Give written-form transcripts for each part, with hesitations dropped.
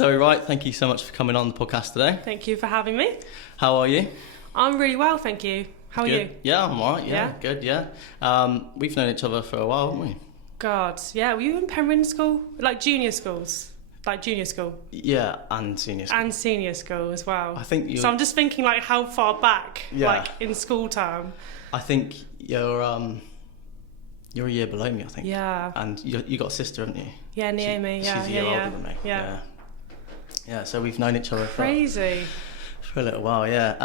Zoe Wright, thank you so much for coming on the podcast today. Thank you for having me. How are you? I'm really well, thank you. How are Good. you? Yeah, I'm alright, yeah, good, yeah. We've known each other for a while, haven't we? God, yeah, were you in Penryn school? Like junior schools? Like junior school? Yeah, and senior school. And senior school as well. I think So I'm just thinking like how far back, Yeah. like in school time. I think you're a year below me, I think. Yeah. And you got a sister, haven't you? Yeah, Naomi, She's a year older than me. Yeah, so we've known each other for a little while, yeah.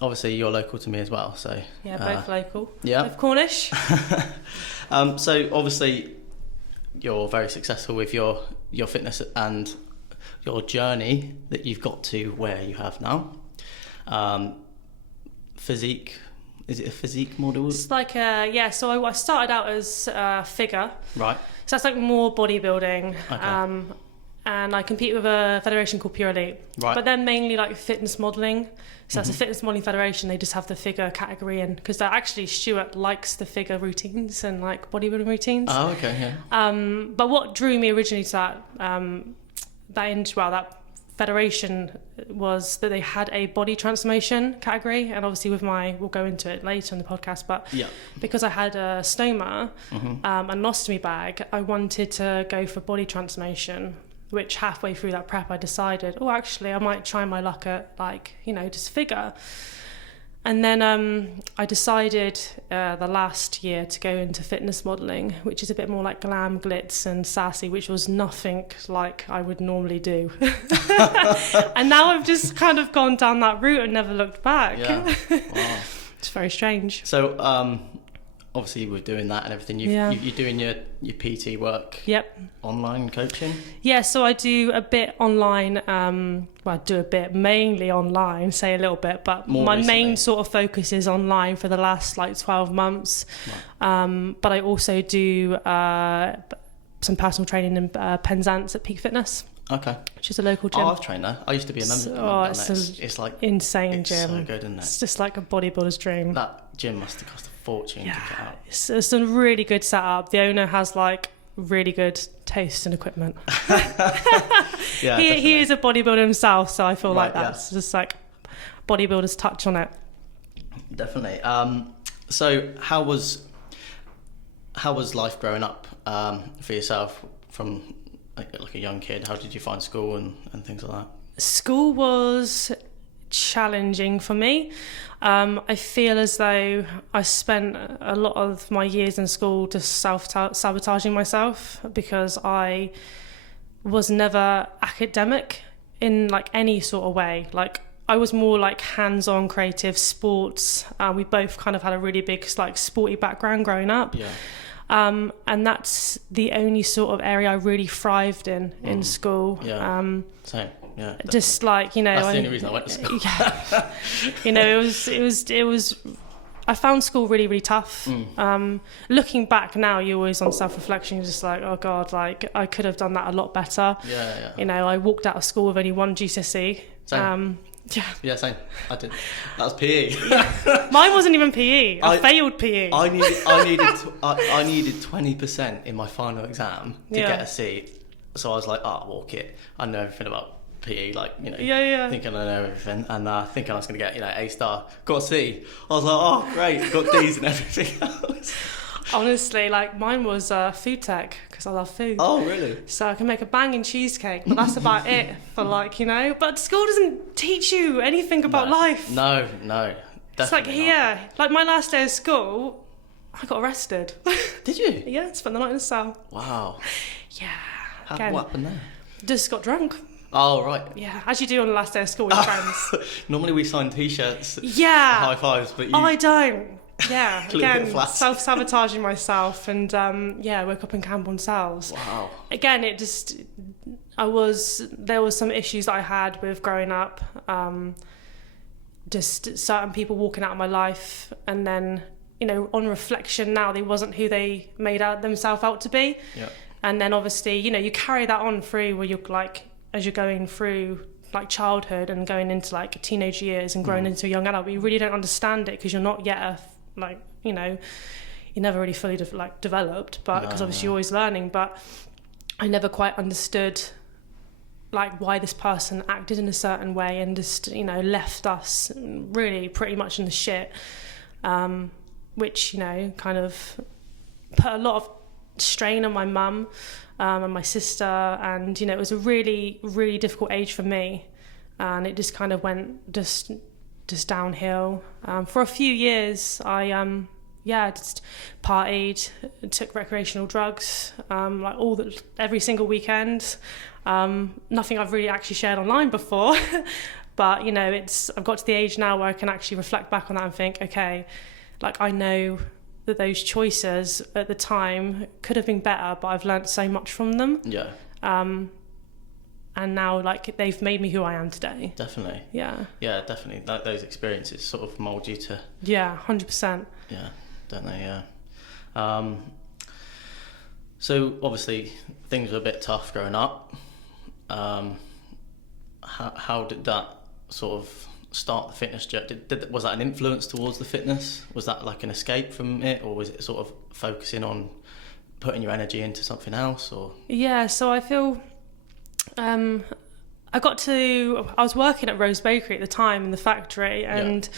Obviously you're local to me as well, so... Yeah, both local. Yeah. Both Cornish. So obviously you're very successful with your fitness and your journey that you've got to where you have now. Physique, is it a physique model? It's like so I started out as a figure. Right. So that's like more bodybuilding. Okay. And I compete with a federation called Pure Elite. Right. But then mainly like fitness modelling. So that's a fitness modelling federation. They just have the figure category in because actually Stuart likes the figure routines and like bodybuilding routines. Oh, okay, yeah. But what drew me originally to that federation was that they had a body transformation category, and obviously we'll go into it later in the podcast, but Yeah. because I had a stoma, an ostomy bag, I wanted to go for body transformation, which halfway through that prep I decided, actually I might try my luck at just figure. And then I decided the last year to go into fitness modelling, which is a bit more like glam, glitz and sassy, which was nothing like I would normally do. And now I've just kind of gone down that route and never looked back. Yeah. Wow. It's very strange. So obviously we're doing that and everything. You're doing your PT work. Yep. Online coaching. Yeah, so I do a bit online. I do a bit mainly online. Say a little bit, but More my recently. main sort of focus is online for the last 12 months. Right. But I also do some personal training in Penzance at Peak Fitness. Okay. Which is a local gym. Oh, I've trained there. I used to be a member. It's like insane it's gym. so good, isn't it? It's just like a bodybuilder's dream. That gym must have cost a fortune to get out. It's a really good setup. The owner has like really good taste and equipment. Yeah, he is a bodybuilder himself, so I feel like Right, that's just like bodybuilder's touch on it. Definitely. So how was life growing up for yourself from like a young kid? How did you find school and things like that? School was challenging for me. I feel as though I spent a lot of my years in school just self-sabotaging myself because I was never academic in like any sort of way. Like I was more like hands-on creative sports. We both kind of had a really big like sporty background growing up. Yeah. And that's the only sort of area I really thrived in school. Yeah. Same. Yeah. Just like, that's the only reason I went to school. Yeah. It was. I found school really, really tough. Looking back now, you're always on self-reflection. You're just like, oh God, like I could have done that a lot better. Yeah. I walked out of school with only one GCSE. Same. Yeah, same. I did. That was PE. Mine wasn't even PE. I failed PE. I needed 20% in my final exam to get a C. So I was like, walk it. I know everything about PE, thinking I know everything, and thinking I was going to get A star. Got a C. I was like, oh great, got D's and everything else. Honestly, like mine was food tech because I love food. Oh really? So I can make a banging cheesecake, but that's about it for But school doesn't teach you anything about life. No. It's like here, like my last day of school, I got arrested. Did you? Yeah, spent the night in a cell. Wow. Yeah. What happened there? Just got drunk. Oh right. Yeah, as you do on the last day of school with your friends. Normally we sign t-shirts. Yeah. High fives, but you. I don't. Yeah, again, self-sabotaging myself, and woke up in Camborne cells. Wow. Again, there was some issues that I had with growing up, just certain people walking out of my life, and then, on reflection now, they wasn't who they made themselves out to be. Yeah. And then obviously, you carry that on through where you're like, as you're going through like childhood and going into like teenage years and growing into a young adult, but you really don't understand it because you're not yet you're never really fully developed, but because obviously you're always learning. But I never quite understood like why this person acted in a certain way and just, you know, left us really pretty much in the shit, which, you know, kind of put a lot of strain on my mum and my sister, and, you know, it was a really, really difficult age for me, and it just kind of went just downhill. For a few years I just partied, took recreational drugs, like every single weekend. Nothing I've really actually shared online before, but, you know, I've got to the age now where I can actually reflect back on that and think, okay, like, I know that those choices at the time could have been better, but I've learned so much from them. Yeah. And now, like, they've made me who I am today. Definitely. Yeah. Yeah, definitely. Those experiences sort of mould you to... Yeah, 100%. Yeah, don't they? Yeah. So, obviously, things were a bit tough growing up. How did that sort of start the fitness journey? Was that an influence towards the fitness? Was that like an escape from it, or was it sort of focusing on putting your energy into something else? Or yeah, so I feel I was working at Rose Bakery at the time in the factory, and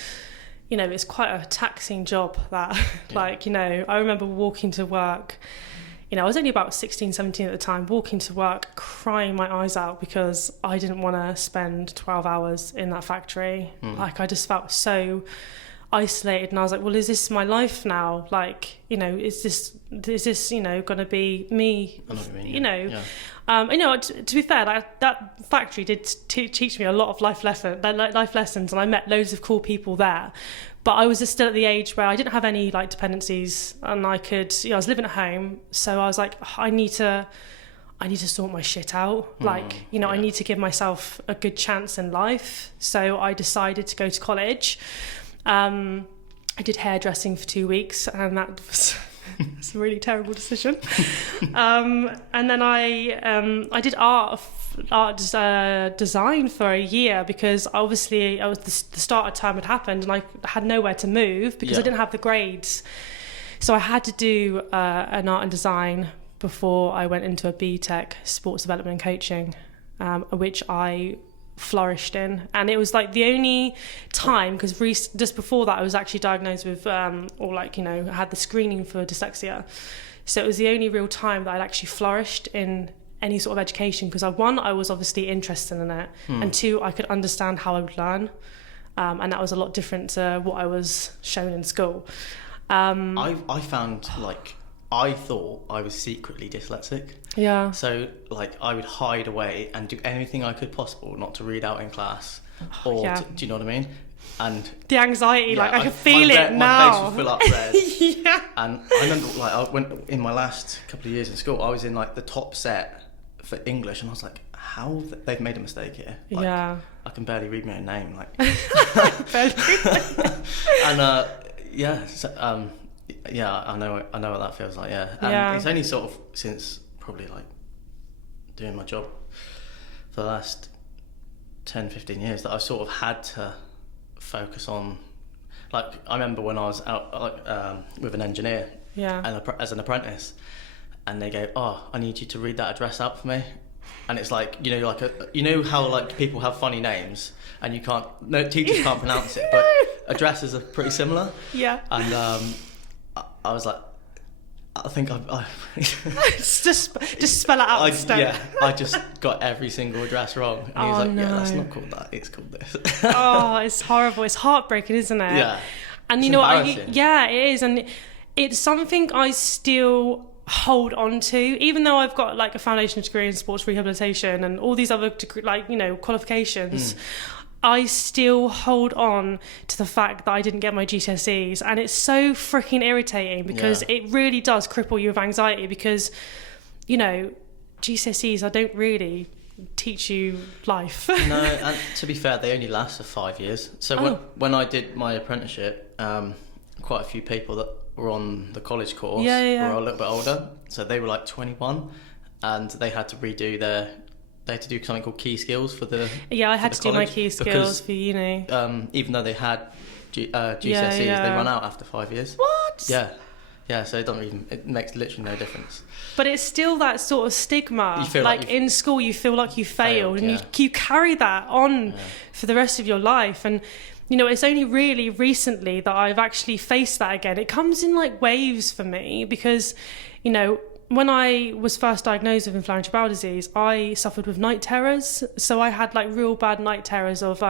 you know, it's quite a taxing job that like, you know, I remember walking to work, you know, I was only about 16, 17 at the time, walking to work crying my eyes out because I didn't want to spend 12 hours in that factory. Like, I just felt so isolated, and I was like, well, is this my life now? Like, you know, is this you know, gonna be me? I know what you mean, you know. You know, to be fair, that factory did teach me a lot of life lessons, and I met loads of cool people there. But I was just still at the age where I didn't have any like dependencies, and I could, you know, I was living at home, so I was like, I need to sort my shit out. Like, you know, I need to give myself a good chance in life. So I decided to go to college. I did hairdressing for 2 weeks, and that was it's a really terrible decision. And then I did art design for a year, because obviously the start of term had happened and I had nowhere to move because I didn't have the grades. So I had to do an art and design before I went into a BTEC, sports development and coaching, which I flourished in. And it was like the only time, because just before that I was actually diagnosed with or like, you know, had the screening for dyslexia, so it was the only real time that I'd actually flourished in any sort of education, because one, I was obviously interested in it, and two, I could understand how I would learn, and that was a lot different to what I was shown in school. I found, like, I thought I was secretly dyslexic. Yeah. So, like, I would hide away and do anything I could possible not to read out in class. Or do you know what I mean? And the anxiety, like, I can feel it now. My face would fill up red. Yeah. And I remember, like, in my last couple of years in school, I was in, like, the top set for English, and I was like, how they've made a mistake here. Like, I can barely read my own name. Like, and I know what that feels like. Yeah, and it's only sort of since probably like doing my job for the last 10-15 years that I've sort of had to focus on. Like, I remember when I was out with an engineer, and as an apprentice, and they go, "Oh, I need you to read that address out for me." And it's like, you know, like you know how like people have funny names and teachers can't pronounce it, but addresses are pretty similar. Yeah. And I was like, I think I just spell it out. I just got every single address wrong. And he was like, no. Yeah, that's not called that. It's called this. Oh, it's horrible. It's heartbreaking, isn't it? Yeah. And you know what? It is, and it's something I still hold on to, even though I've got like a foundation degree in sports rehabilitation and all these other qualifications. I still hold on to the fact that I didn't get my GCSEs, and it's so freaking irritating because it really does cripple you with anxiety, because, you know, GCSEs don't really teach you life. No, and to be fair, they only last for 5 years. So when I did my apprenticeship, quite a few people that were on the college course were a little bit older, so they were like 21, and they had to do something called key skills for the I had to do my key skills for uni. Even though they had GCSEs, they run out after 5 years. What? Yeah. Yeah, so it makes literally no difference. But it's still that sort of stigma. You feel like in school, you feel like you failed and yeah. you carry that on for the rest of your life. And, you know, it's only really recently that I've actually faced that again. It comes in like waves for me because, you know, when I was first diagnosed with inflammatory bowel disease, I suffered with night terrors. So I had like real bad night terrors of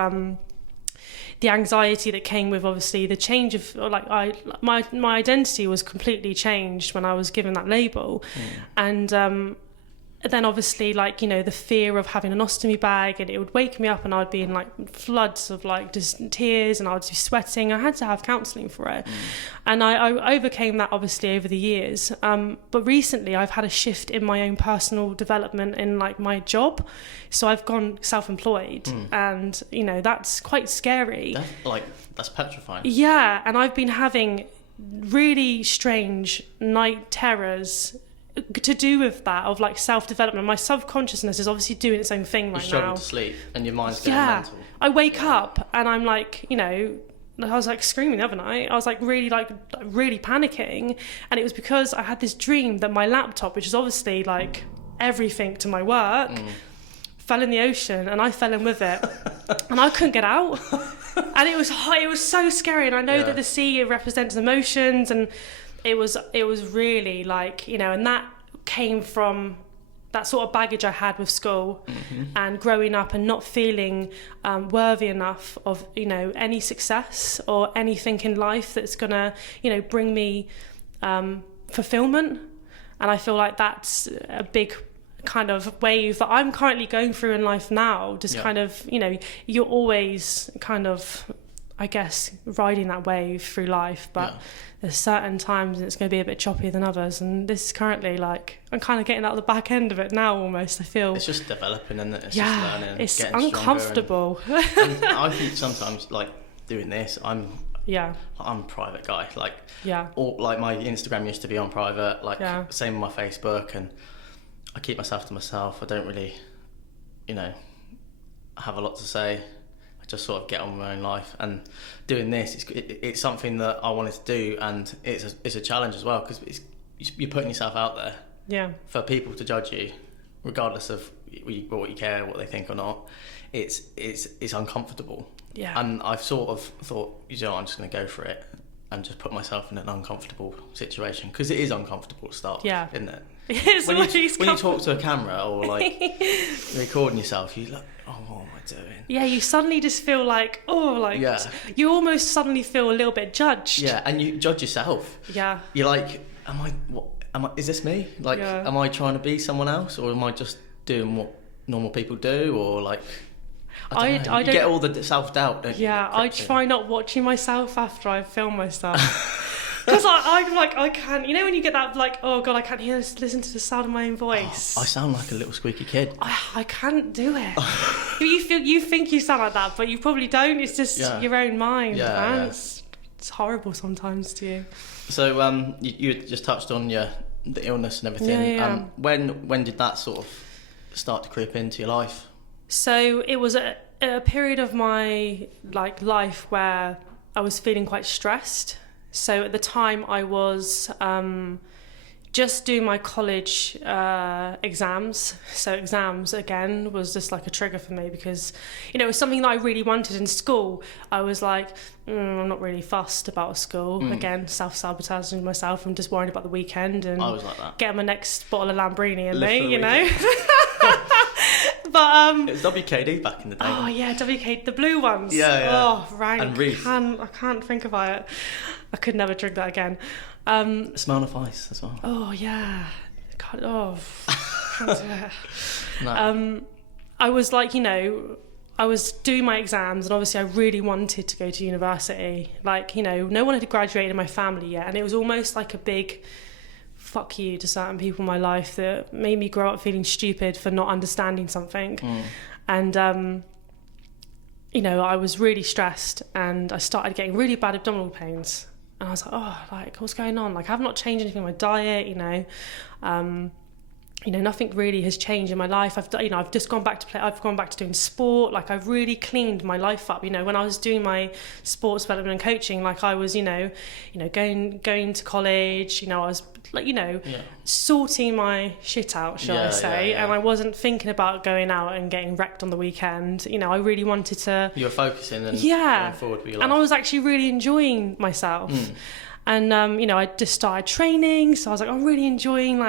the anxiety that came with obviously the change of like my identity was completely changed when I was given that label. And then obviously like, you know, the fear of having an ostomy bag, and it would wake me up and I'd be in like floods of like just tears and I would be sweating. I had to have counselling for it. And I overcame that obviously over the years. But recently I've had a shift in my own personal development in like my job. So I've gone self-employed and, you know, that's quite scary. That's petrifying. Yeah. And I've been having really strange night terrors to do with that, of like self-development. My subconsciousness is obviously doing its own thing right now. You're struggling to sleep and your mind's getting mental. I wake up and I'm like, you know, I was like screaming the other night. I was like really panicking, and it was because I had this dream that my laptop, which is obviously like everything to my work, fell in the ocean, and I fell in with it. And I couldn't get out. And it was so scary. And I know that the sea represents emotions, and it was really like, you know, and that came from that sort of baggage I had with school and growing up and not feeling worthy enough of, you know, any success or anything in life that's gonna, you know, bring me fulfillment. And I feel like that's a big kind of wave that I'm currently going through in life now. Just kind of, you know, you're always kind of, I guess, riding that wave through life, but there's certain times it's going to be a bit choppier than others, and this is currently like I'm kind of getting out the back end of it now almost. I feel it's just developing, and it's just learning. It's uncomfortable. And I think sometimes like doing this, I'm a private guy, like or like my Instagram used to be on private, like same with my Facebook, and I keep myself to myself. I don't really, you know, have a lot to say. I just sort of get on with my own life, and doing this, it's something that I wanted to do, and it's a challenge as well, because you're putting yourself out there for people to judge you, regardless of what you care, what they think or not. It's uncomfortable, and I've sort of thought, you know, I'm just going to go for it and just put myself in an uncomfortable situation, because it is uncomfortable to start with, isn't it? It's when you talk to a camera or like recording yourself, you like, oh, what am I doing? Yeah, you suddenly just feel like, you almost suddenly feel a little bit judged. Yeah, and you judge yourself. Yeah. You're like, is this me? Like, am I trying to be someone else, or am I just doing what normal people do, or like, I don't know. You get all the self-doubt. Yeah, I try not watching myself after I film myself. Because I'm like, I can't, you know, when you get that, like, oh God, I can't listen to the sound of my own voice. I sound like a little squeaky kid. I can't do it. You think you sound like that, but you probably don't. It's just your own mind, man. It's horrible sometimes to you. So you just touched on the illness and everything. When did that sort of start to creep into your life? So it was a period of my life where I was feeling quite stressed. So at the time I was just doing my college exams. So exams, again, was just like a trigger for me, because, you know, it was something that I really wanted in school. I was like, I'm not really fussed about school. Again, self-sabotaging myself. I'm just worried about the weekend and I was like that. Getting my next bottle of Lambrini in me, you know. But it was WKD back in the day. Oh yeah, WKD, the blue ones. Yeah. Oh, rank. And Reef. I can't think about it. I could never drink that again. Smell of ice as well. Oh yeah. God, can't do it. No. I was like, you know, I was doing my exams, and obviously I really wanted to go to university. Like, you know, no one had graduated in my family yet, and it was almost like a big fuck you to certain people in my life that made me grow up feeling stupid for not understanding something. And you know, I was really stressed, and I started getting really bad abdominal pains, and I was like, oh, like, what's going on? Like, I've not changed anything in my diet, you know. nothing really has changed in my life. I've just gone back to play. I've gone back to doing sport. Like, I've really cleaned my life up. When I was doing my sports development and coaching, like, I was, going to college. I was like, sorting my shit out, shall I say? And I wasn't thinking about going out and getting wrecked on the weekend. I really wanted to. You were focusing and going forward with your life. And I was actually really enjoying myself. And, I just started training. So I was like, I'm really enjoying,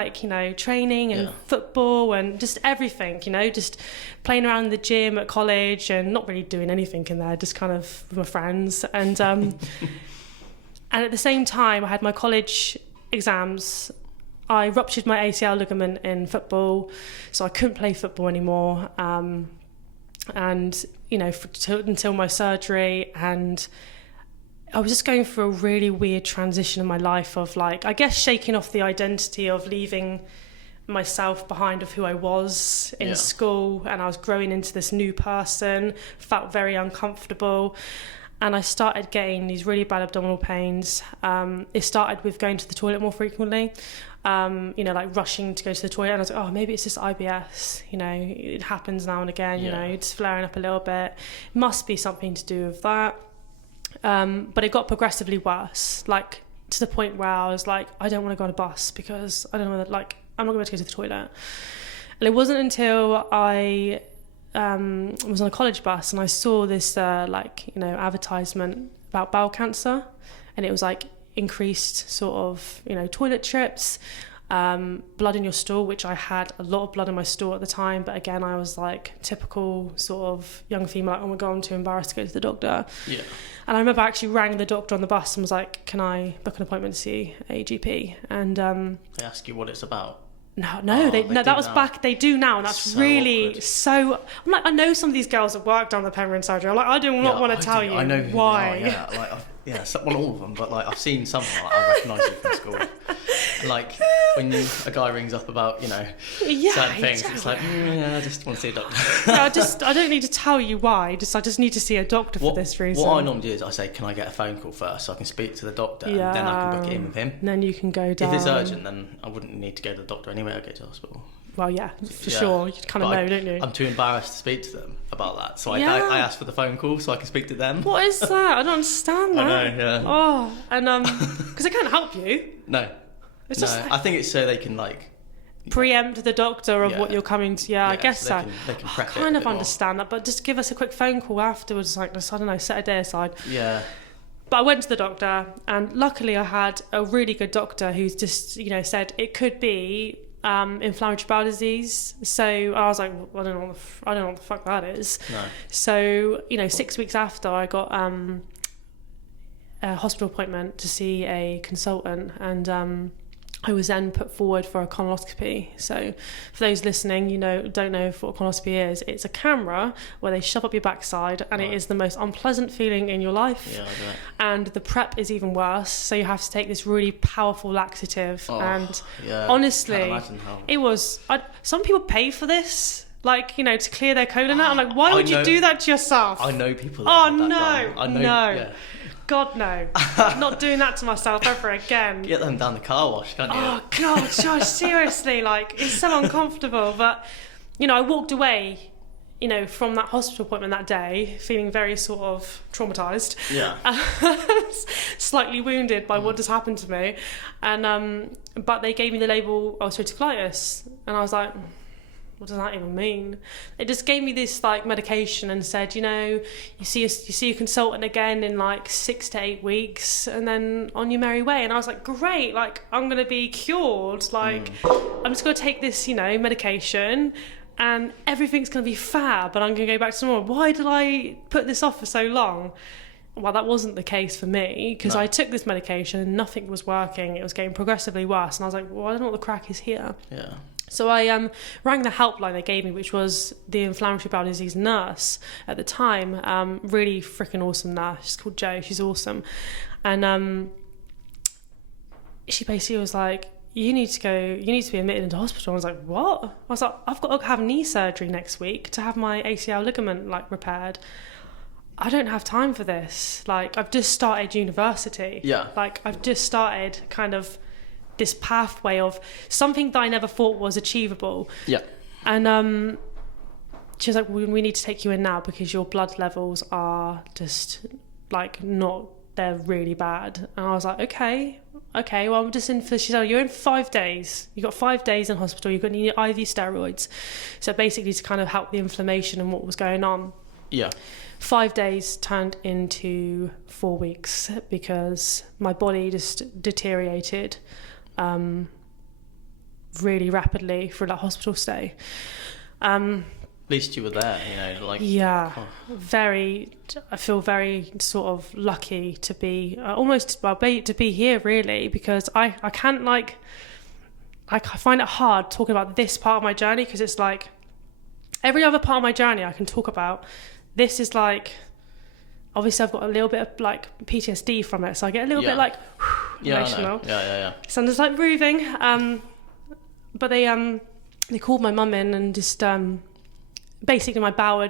training and football and just everything, just playing around in the gym at college and not really doing anything in there, just kind of with my friends. And and at the same time, I had my college exams. I ruptured my ACL ligament in football, so I couldn't play football anymore. Until my surgery, and I was just going through a really weird transition in my life of, I guess, shaking off the identity of leaving myself behind of who I was in school, and I was growing into this new person, felt very uncomfortable, and I started getting these really bad abdominal pains. It started with going to the toilet more frequently, rushing to go to the toilet, and I was like, oh, maybe it's just IBS, it happens now and again, it's flaring up a little bit, it must be something to do with that. But it got progressively worse, to the point where I was like, I don't want to go on a bus because I don't know whether, I'm not going to go to the toilet. And it wasn't until I was on a college bus and I saw this, advertisement about bowel cancer, and it was increased sort of, toilet trips, blood in your stool, which I had a lot of blood in my stool at the time, but again, I was typical sort of young female, oh my god, I'm too embarrassed to go to the doctor. And I remember I actually rang the doctor on the bus and was like, can I book an appointment to see a GP? And they ask you what it's about. That was back. They do now, and that's so really awkward. So. I'm I know some of these girls that work down the Penryn surgery. I do not want to tell you I know why. They are, all of them, but I've seen some. I recognise you from school. When a guy rings up about certain things, it's I just want to see a doctor. I don't need to tell you why. I just need to see a doctor for this reason. What I normally do is I say, can I get a phone call first so I can speak to the doctor, and then I can book it in with him. And then you can go down. If it's urgent, then I wouldn't need to go to the doctor anyway. I'd go to the hospital. Well, for sure. You kind of know, don't you? I'm too embarrassed to speak to them about that, so I asked for the phone call so I can speak to them. What is that? I don't understand that. I know, yeah. Oh, and because I can't help you. No. It's just I think it's so they can preempt the doctor of what you're coming to. I guess so. They can prep I kind of understand that, but just give us a quick phone call afterwards. I don't know, set a day aside. Yeah. But I went to the doctor, and luckily I had a really good doctor who's just said it could be inflammatory bowel disease. So I was like, well, I don't know what the fuck that is. No. So 6 weeks after, I got a hospital appointment to see a consultant, and I was then put forward for a colonoscopy. So for those listening, don't know what a colonoscopy is. It's a camera where they shove up your backside, and it is the most unpleasant feeling in your life. Yeah, I bet. And the prep is even worse. So you have to take this really powerful laxative. Honestly, it was. Some people pay for this. To clear their colon out. I'm why would you do that to yourself? I know people that have that done. No. Yeah. God, no. I'm not doing that to myself ever again. Get them down the car wash, can't you? Oh, God, Josh, seriously, it's so uncomfortable. But, I walked away, from that hospital appointment that day, feeling very sort of traumatised. Yeah. Slightly wounded by what just happened to me. And but they gave me the label ulcerative colitis. And I was like, what does that even mean? They just gave me this medication and said, you see a consultant again in 6 to 8 weeks, and then on your merry way. And I was like, great, I'm gonna be cured. I'm just gonna take this, medication, and everything's gonna be fab, and I'm gonna go back to normal. Why did I put this off for so long? Well, that wasn't the case for me, because I took this medication and nothing was working. It was getting progressively worse, and I was like, well, I don't know what the crack is here. Yeah. So I rang the helpline they gave me, which was the inflammatory bowel disease nurse at the time. Really freaking awesome nurse. She's called Jo. She's awesome. And she basically was like, you need to be admitted into hospital. I was like, what? I was like, I've got to have knee surgery next week to have my ACL ligament repaired. I don't have time for this. I've just started university. Yeah. I've just started kind of this pathway of something that I never thought was achievable. Yeah. And she was like, we need to take you in now because your blood levels are just like they're really bad. And I was like, okay, well, I'm just in for, she said, you're in 5 days. You got 5 days in hospital. You're going to need IV steroids. So basically to kind of help the inflammation and what was going on. Yeah. 5 days turned into 4 weeks because my body just deteriorated really rapidly through that hospital stay. At least you were there, like... Yeah, I feel very sort of lucky to be, to be here really, because I can't like I find it hard talking about this part of my journey because it's like, every other part of my journey I can talk about. This is like, obviously I've got a little bit of like PTSD from it, so I get a little bit like emotional. Yeah. So I'm just like breathing. But they called my mum in and just basically my bowel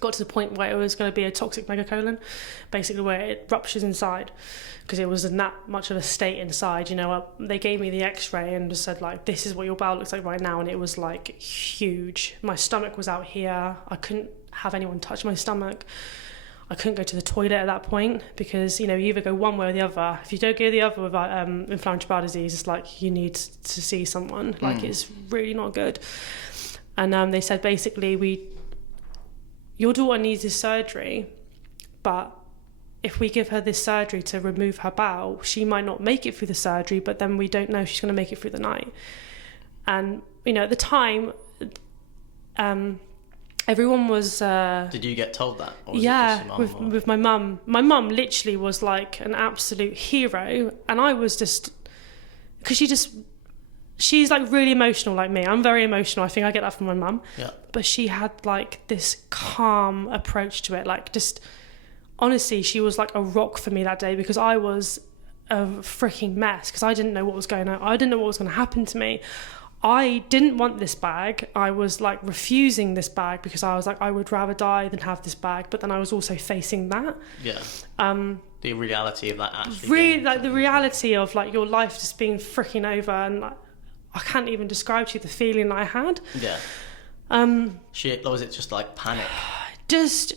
got to the point where it was going to be a toxic megacolon, basically where it ruptures inside because it was in that much of a state inside. They gave me the x-ray and just said like, this is what your bowel looks like right now, and it was like huge. My stomach was out here. I couldn't have anyone touch my stomach. I couldn't go to the toilet at that point because, you either go one way or the other. If you don't go the other with inflammatory bowel disease, it's like you need to see someone. Like it's really not good. And they said basically, your daughter needs this surgery, but if we give her this surgery to remove her bowel, she might not make it through the surgery, but then we don't know if she's going to make it through the night. And, at the time, everyone was... Did you get told that? Or was yeah, it just your mum, with my mum. My mum literally was like an absolute hero, and I was just... Because she's like really emotional like me. I'm very emotional. I think I get that from my mum. Yeah. But she had like this calm approach to it. Like just, honestly, she was like a rock for me that day because I was a freaking mess because I didn't know what was going on. I didn't know what was going to happen to me. I didn't want this bag. I was like refusing this bag because I was like, I would rather die than have this bag. But then I was also facing that. Yeah. The reality of that actually. Really, like the reality of like your life just being freaking over, and like, I can't even describe to you the feeling I had. Yeah. Or was it just like panic? Just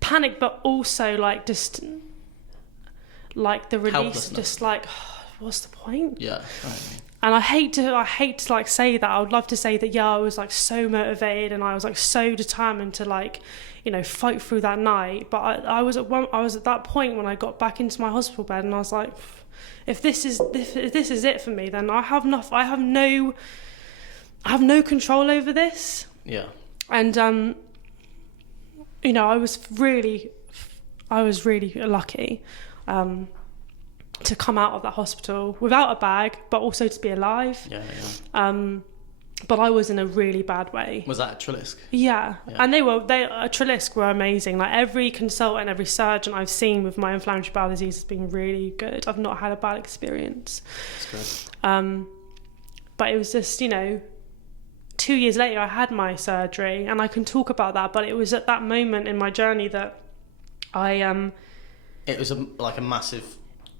panic, but also like just like the release, just like, what's the point? Yeah. And I hate to like say that. I would love to say that, I was like so motivated and I was like so determined to like, fight through that night. But I was at that point when I got back into my hospital bed and I was like, if this is it for me, then I have no control over this. Yeah. And I was really lucky to come out of that hospital without a bag, but also to be alive. Yeah. But I was in a really bad way. Was that at Trelisk? Yeah. And they at Trelisk were amazing. Like every consultant, every surgeon I've seen with my inflammatory bowel disease has been really good. I've not had a bad experience. That's good. But it was just, 2 years later I had my surgery, and I can talk about that, but it was at that moment in my journey that I it was a massive,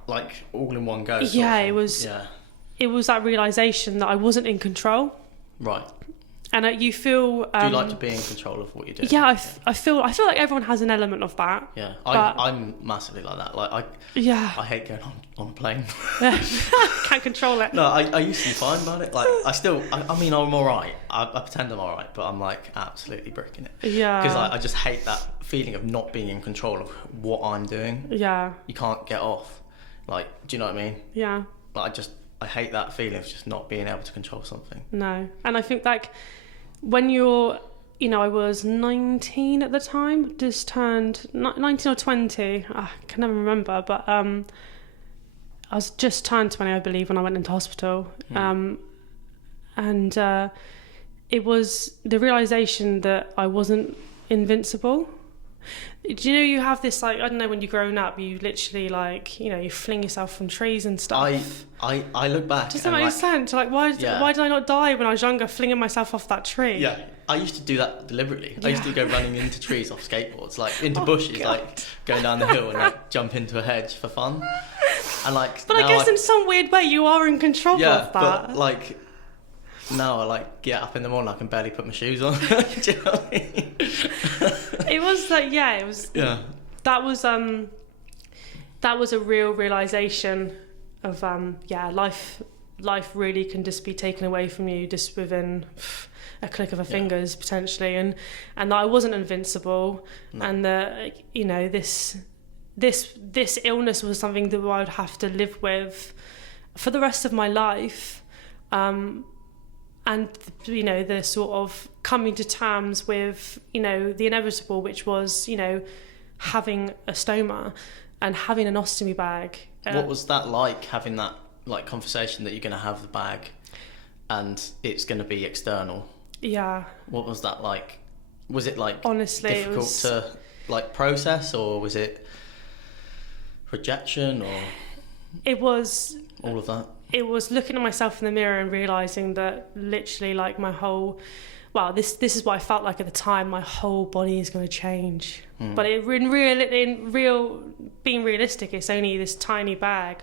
like, all in one go. Yeah, it was. Yeah. It was that realization that I wasn't in control. Right. And you feel... do you like to be in control of what you do? Yeah, I feel like everyone has an element of that. Yeah, I'm massively like that. Like I hate going on a plane. Can't control it. No, I used to be fine about it. Like I mean, I'm all right. I pretend I'm all right, but I'm like absolutely bricking it. Yeah. Because I just hate that feeling of not being in control of what I'm doing. Yeah. You can't get off. Like, do you know what I mean? Yeah. Like, I hate that feeling of just not being able to control something. No. And I think like when you're, I was 19 at the time, just turned 19 or 20. I can never remember, but I was just turned 20, I believe, when I went into hospital. And it was the realization that I wasn't invincible. Do you have this, like, I don't know, when you're growing up, you literally, like, you fling yourself from trees and stuff. I look back. Does that make sense? Like, why did I not die when I was younger, flinging myself off that tree? Yeah, I used to do that deliberately. I used to go running into trees off skateboards, like into bushes, God. Like going down the hill and like jump into a hedge for fun. And like, but I guess in some weird way you are in control of that. But like now I like get up in the morning, I can barely put my shoes on. Do you know what I mean? It was like, it was. Yeah. That was a real realization of life really can just be taken away from you just within a click of a fingers potentially, and that I wasn't invincible, and that this illness was something that I would have to live with for the rest of my life, and the sort of coming to terms with the inevitable, which was having a stoma and having an ostomy bag. What was that like, having that like conversation that you're going to have the bag and it's going to be external? Yeah. What was that like? Was it like honestly difficult to like process, or was it rejection, or it was all of that? It was looking at myself in the mirror and realizing that literally like my whole, this is what I felt like at the time, my whole body is going to change. But being realistic, it's only this tiny bag.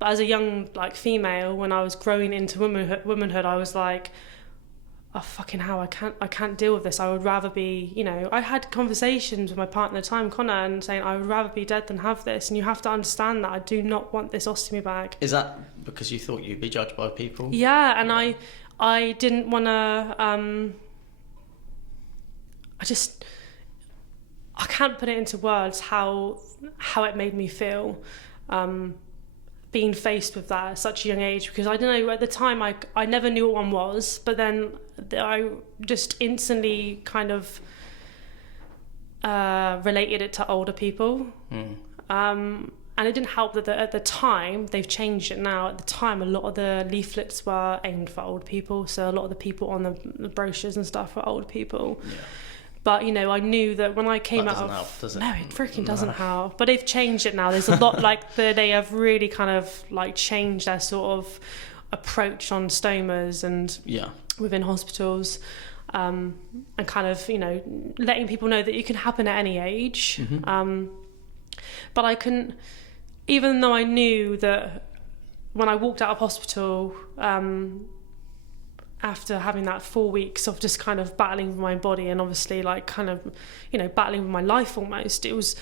But as a young like female, when I was growing into womanhood, I was like, oh fucking hell, I can't deal with this. I would rather be, I had conversations with my partner at the time, Connor, and saying I would rather be dead than have this. And you have to understand that I do not want this ostomy bag. Is that because you thought you'd be judged by people? Yeah, and I didn't want to. I can't put it into words how it made me feel. Being faced with that at such a young age, because I don't know, at the time I never knew what one was, but then I just instantly kind of related it to older people. And it didn't help that at the time, they've changed it now, at the time a lot of the leaflets were aimed for old people, so a lot of the people on the brochures and stuff were old people. Yeah. But, I knew that when I came out of... That doesn't help, does it? No, it freaking doesn't help. But they've changed it now. There's a lot, they have really kind of, changed their sort of approach on stomas and within hospitals. And kind of, letting people know that it can happen at any age. But I couldn't... Even though I knew that when I walked out of hospital... after having that 4 weeks of just kind of battling with my body and obviously battling with my life almost, it was,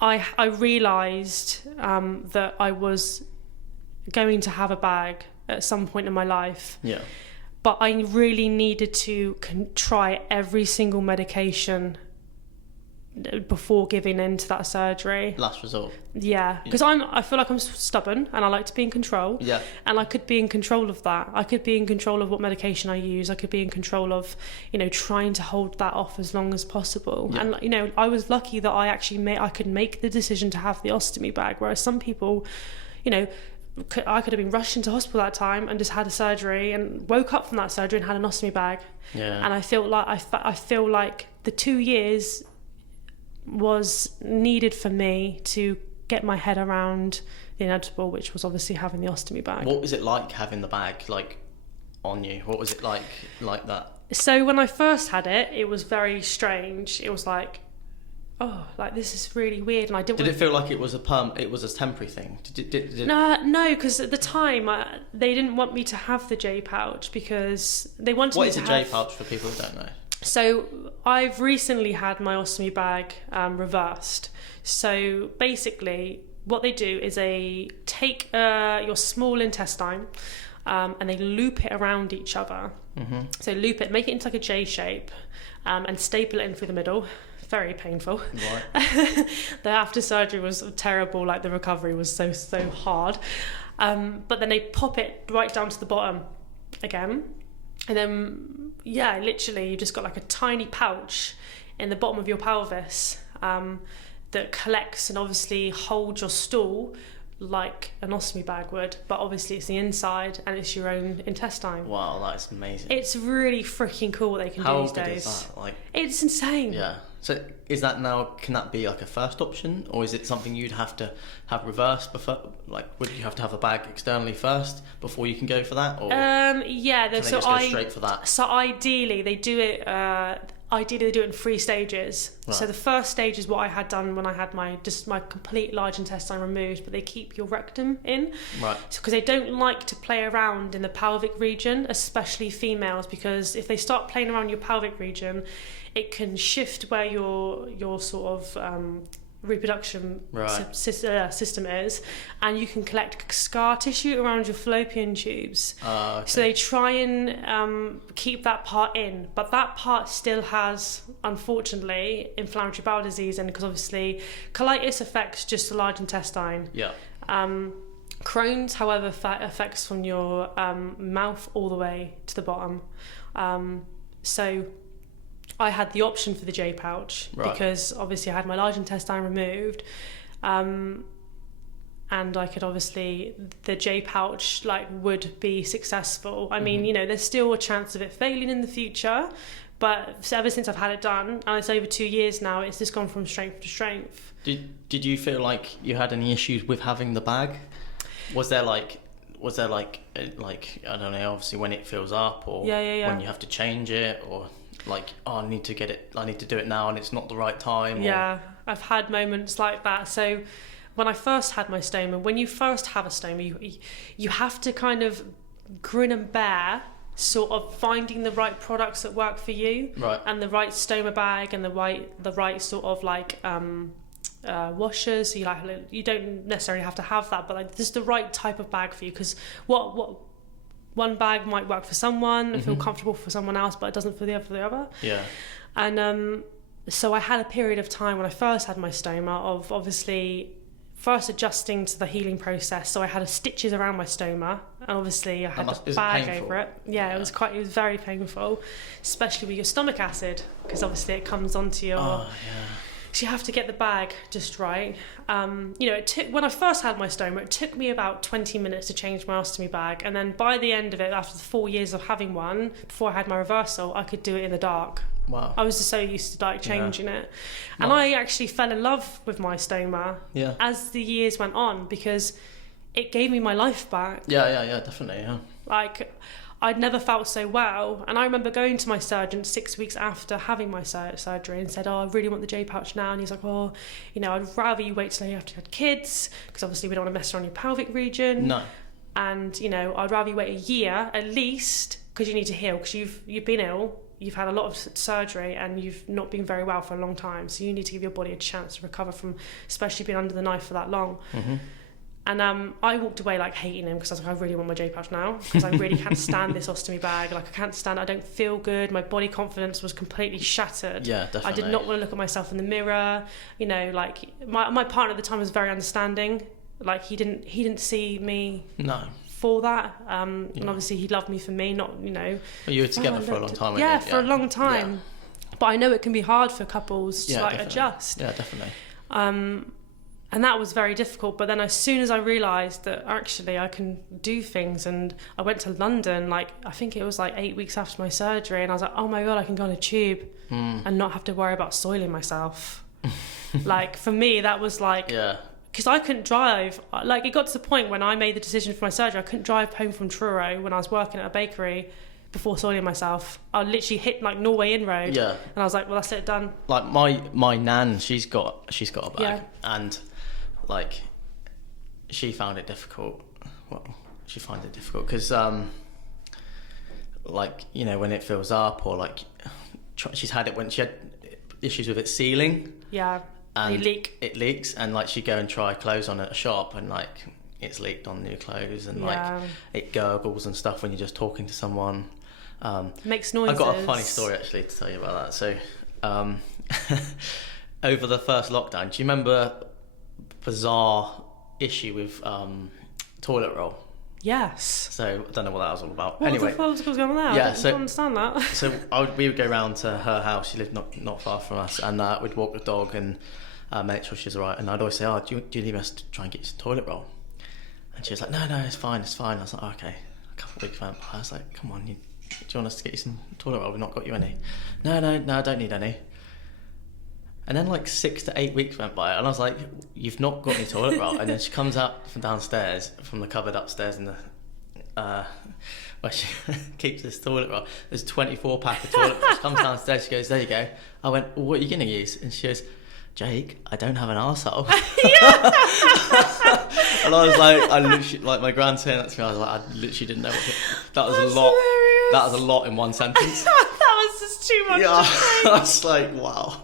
I realised that I was going to have a bag at some point in my life. Yeah. But I really needed to try every single medication before giving in to that surgery. Last resort. Yeah, because I feel like I'm stubborn and I like to be in control. Yeah. And I could be in control of that. I could be in control of what medication I use. I could be in control of, trying to hold that off as long as possible. Yeah. And I was lucky that I actually I could make the decision to have the ostomy bag, whereas some people, I could have been rushed into hospital that time and just had a surgery and woke up from that surgery and had an ostomy bag. Yeah. And I feel like the 2 years was needed for me to get my head around the inevitable, which was obviously having the ostomy bag. What was it like having the bag on you? What was it like that? So when I first had it, it was very strange. It was like, oh, this is really weird, and I didn't. Did it feel like it was a temporary thing? Did No, because at the time they didn't want me to have the J pouch because they wanted me to have. What is a J pouch for people who don't know? So I've recently had my ostomy bag reversed. So basically what they do is they take your small intestine and they loop it around each other. Mm-hmm. So loop it, make it into like a J shape and staple it in through the middle. Very painful. Right. The after surgery was terrible, the recovery was so hard. But then they pop it right down to the bottom again. And then, literally, you just got a tiny pouch in the bottom of your pelvis that collects and obviously holds your stool like an ostomy bag would, but obviously it's the inside and it's your own intestine. Wow, that's amazing. It's really freaking cool what they can do these days. How good is that? It's insane. Yeah. So is that now, can that be a first option, or is it something you'd have to have reversed before? Would you have to have a bag externally first before you can go for that? Or yeah. can they just go straight for that? So ideally they do it, ideally they do it in 3 stages. Right. So the first stage is what I had done when I had my complete large intestine removed, but they keep your rectum in. Right. Because they don't like to play around in the pelvic region, especially females, because if they start playing around your pelvic region, it can shift where your sort of reproduction system is, and you can collect scar tissue around your fallopian tubes. Okay. So they try and keep that part in, but that part still has, unfortunately, inflammatory bowel disease, and because obviously colitis affects just the large intestine. Yeah. Crohn's, however, affects from your mouth all the way to the bottom. So I had the option for the J pouch because obviously I had my large intestine removed, and I could obviously, the J pouch would be successful. I mean, there's still a chance of it failing in the future, but ever since I've had it done, and it's over 2 years now, it's just gone from strength to strength. Did you feel like you had any issues with having the bag? Was there like I don't know, obviously when it fills up, or when you have to change it, or I need to do it now and it's not the right time? Yeah, I've had moments like that. So when I first had my stoma, when you first have a stoma, you have to kind of grin and bear sort of finding the right products that work for you, and the right stoma bag, and the right sort of washers. So you don't necessarily have to have that, but this is the right type of bag for you, because what one bag might work for someone and feel comfortable for someone else, but it doesn't for the other. Yeah. And so I had a period of time when I first had my stoma of obviously first adjusting to the healing process. So I had stitches around my stoma, and obviously I had the bag over it. Yeah, it was very painful, especially with your stomach acid, because obviously it comes onto your... Oh, yeah. So you have to get the bag just right. It took, when I first had my stoma, it took me about 20 minutes to change my ostomy bag. And then by the end of it, after the 4 years of having one, before I had my reversal, I could do it in the dark. Wow. I was just so used to changing it. And I actually fell in love with my stoma as the years went on, because it gave me my life back. Yeah, definitely, yeah. I'd never felt so well, and I remember going to my surgeon 6 weeks after having my surgery and said, I really want the J pouch now, and he's like, I'd rather you wait till you have to have kids, because obviously we don't want to mess around your pelvic region. No. And I'd rather you wait a year at least, because you need to heal, because you've been ill, you've had a lot of surgery, and you've not been very well for a long time, so you need to give your body a chance to recover from, especially being under the knife for that long. And I walked away hating him, because I was like, I really want my J pouch now, because I really can't stand this ostomy bag. I can't stand it. I don't feel good. My body confidence was completely shattered. Yeah, definitely. I did not want to look at myself in the mirror. My partner at the time was very understanding. He didn't see me for that. And obviously he loved me for me, not. But you were together for a long time. Yeah, for a long time. Yeah. But I know it can be hard for couples to definitely. adjust. Yeah, definitely. And that was very difficult. But then as soon as I realised that actually I can do things, and I went to London, I think it was 8 weeks after my surgery, and I was like, oh my God, I can go on a tube and not have to worry about soiling myself. For me, that was because I couldn't drive. It got to the point when I made the decision for my surgery, I couldn't drive home from Truro when I was working at a bakery before soiling myself. I literally hit Norway Inn Road. Yeah. And I was like, well, that's it, done. My nan, she's got a bag, and she found it difficult. Well, she finds it difficult because when it fills up, or she's had it when she had issues with it sealing. Yeah. And it leaks, and she'd go and try clothes on at a shop, and it's leaked on new clothes, and it gurgles and stuff when you're just talking to someone. Makes noises. I've got a funny story actually to tell you about that. So over the first lockdown, do you remember bizarre issue with toilet roll? Yes. So I don't know what that was all about. What anyway, the fuck was going on there? Yeah, I don't understand that. So we would go round to her house. She lived not far from us, and we'd walk the dog and make sure she's all right. And I'd always say, do you need us to try and get you some toilet roll? And she was like, no, it's fine. I was like, okay. A couple of weeks went by. I was like, come on, do you want us to get you some toilet roll? We've not got you any. No, I don't need any. And then 6 to 8 weeks went by, and I was like, you've not got any toilet roll. And then she comes out from downstairs, from the cupboard upstairs in the where she keeps this toilet roll. There's 24 pack of toilet rolls. Comes downstairs, she goes, there you go. I went, well, what are you going to use? And she goes, Jake, I don't have an arsehole. And I was like, I literally, like, my grand saying that to me, I was like, I literally didn't know what to, that was That's a lot. hilarious. That was a lot in one sentence. That was just too much. Yeah, I was like, wow.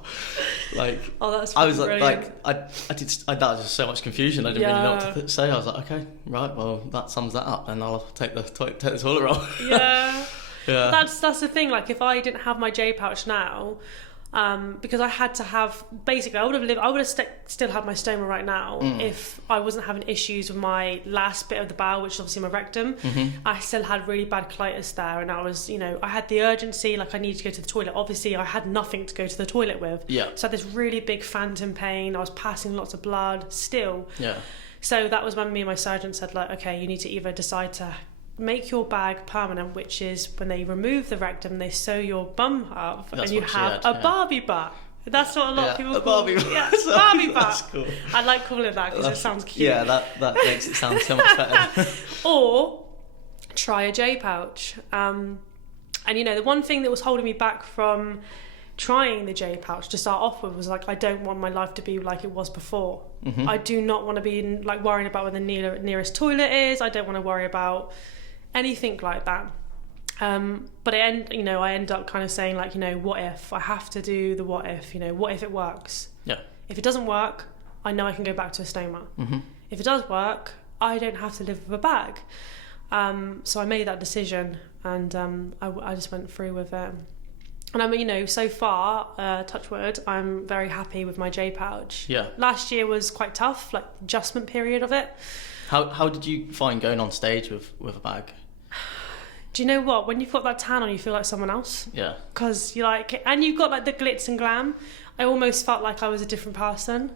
Like, oh, that's I was brilliant. that was just so much confusion. I didn't really know what to say. I was like, okay, right, well, that sums that up, and I'll take the toilet roll. Yeah. Yeah. That's the thing. Like, if I didn't have my J pouch now, because I had to have, basically, I would have still had my stoma right now if I wasn't having issues with my last bit of the bowel, which is obviously my rectum. I still had really bad colitis there, and I was, I had the urgency, like I needed to go to the toilet. Obviously, I had nothing to go to the toilet with. Yeah. So I had this really big phantom pain. I was passing lots of blood still. Yeah. So that was when me and my surgeon said, like, okay, you need to either decide to make your bag permanent, which is when they remove the rectum, they sew your bum up. That's and you have a Barbie butt. That's what a lot of people call it. Yeah, Barbie butt. That's cool. I like calling it that because it sounds cute. Yeah, that makes it sound so much better. Or try a J pouch. And the one thing that was holding me back from trying the J pouch to start off with was like, I don't want my life to be like it was before. I do not want to be like worrying about where the nearest toilet is. I don't want to worry about anything like that. But I end up kind of saying, like, what if I have to do the what if, what if it works? Yeah. If it doesn't work, I know I can go back to a stoma. If it does work, I don't have to live with a bag. So I made that decision, and I just went through with it. And I'm, so far, touch wood, I'm very happy with my J pouch. Yeah. Last year was quite tough, like adjustment period of it. How did you find going on stage with a bag? Do you know what? When you've got that tan on, you feel like someone else. Yeah. Because you and you've got like the glitz and glam. I almost felt like I was a different person.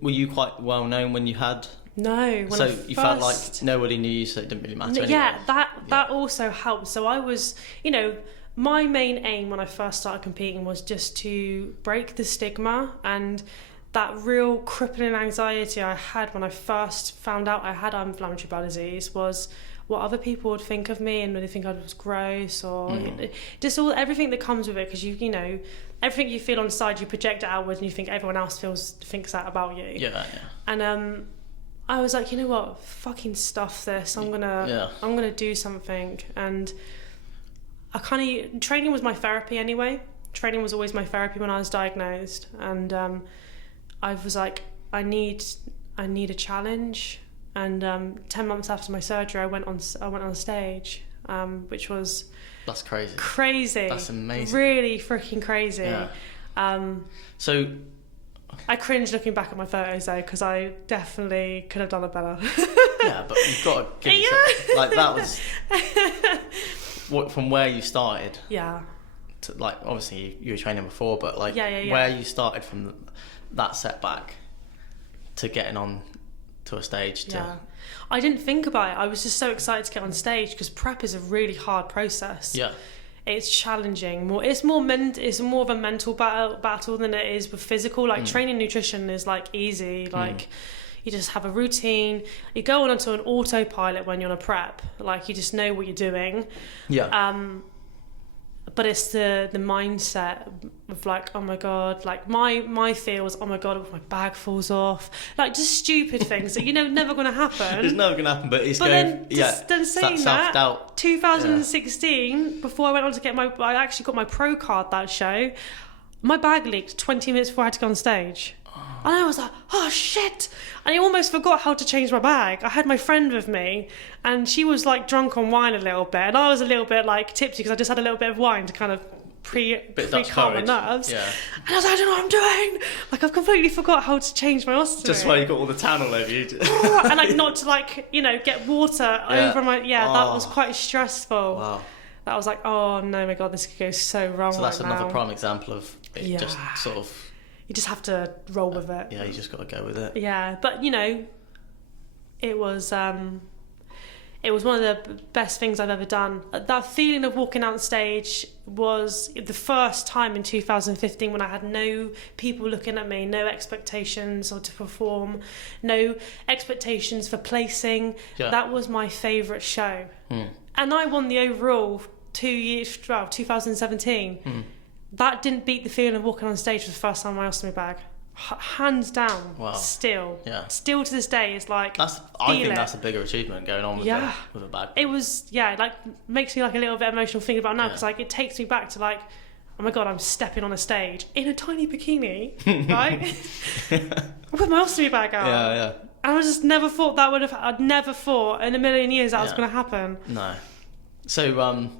Were you quite well known when you had? No. So you felt like nobody knew you, so it didn't really matter anyway. Yeah, that also helped. So I was, my main aim when I first started competing was just to break the stigma and that real crippling anxiety I had when I first found out I had inflammatory bowel disease was what other people would think of me, and would they think I was gross, or just everything that comes with it, because everything you feel on the side, you project it outwards, and you think everyone else thinks that about you. Yeah. And I was like, you know what, fucking stuff this. I'm gonna do something. And training was my therapy anyway. Training was always my therapy when I was diagnosed, and I was like, I need a challenge. And 10 months after my surgery, I went on stage, which was... That's crazy. Crazy. That's amazing. Really freaking crazy. Yeah. So... I cringe looking back at my photos though, because I definitely could have done it better. Yeah, but you've got to give yourself... Like, that was... from where you started... Yeah. To, like, obviously you were training before, but like where you started from that setback to getting on to a stage I didn't think about it. I was just so excited to get on stage, because prep is a really hard process. Yeah. It's challenging. It's more of a mental battle than it is with physical. Like training nutrition is like easy. Like you just have a routine. You go onto an autopilot when you're on a prep. Like you just know what you're doing. Yeah. But it's the mindset of like, oh my god, like my fear was, oh my god, if my bag falls off, like just stupid things that never going to happen. It's never going to happen, but it's then saying that, self-doubt. 2016, before I went on to I actually got my pro card that show, my bag leaked 20 minutes before I had to go on stage. And I was like, oh shit. And I almost forgot how to change my bag. I had my friend with me, and she was like drunk on wine a little bit, and I was a little bit like tipsy because I just had a little bit of wine to kind of pre-calm my nerves. Yeah. And I was like, I don't know what I'm doing. Like, I've completely forgot how to change my ostomy. Just why you got all the tan all over you. And like not to get water over my... Yeah, that was quite stressful. Wow. That was like, oh no, my god, this could go so wrong. So that's another prime example of it just sort of... You just have to roll with it. Yeah, you just got to go with it. Yeah, but it was It was one of the best things I've ever done. That feeling of walking out on stage was the first time in 2015 when I had no people looking at me, no expectations or to perform, no expectations for placing. Yeah. That was my favourite show. And I won the overall 2017. That didn't beat the feeling of walking on stage for the first time in my ostomy bag. Hands down. Wow. Still to this day, it's like I think that's a bigger achievement going on with a bag. It was like makes me like a little bit emotional thinking about it now, because like it takes me back to like, oh my god, I'm stepping on a stage in a tiny bikini, right? With my ostomy bag out. Yeah. And I just never thought I'd never thought in a million years that was going to happen. No. So